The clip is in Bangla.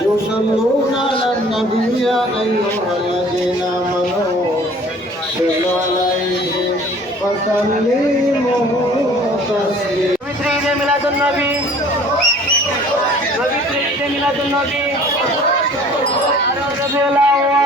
يصلون على النبي يا أيها الذين آمنوا صلوا عليه وسلموا تسليما পবিত্র ঈদে মিলাদুন নবী পবিত্র ঈদে মিলাদুন নবী আর রবিউল আউয়াল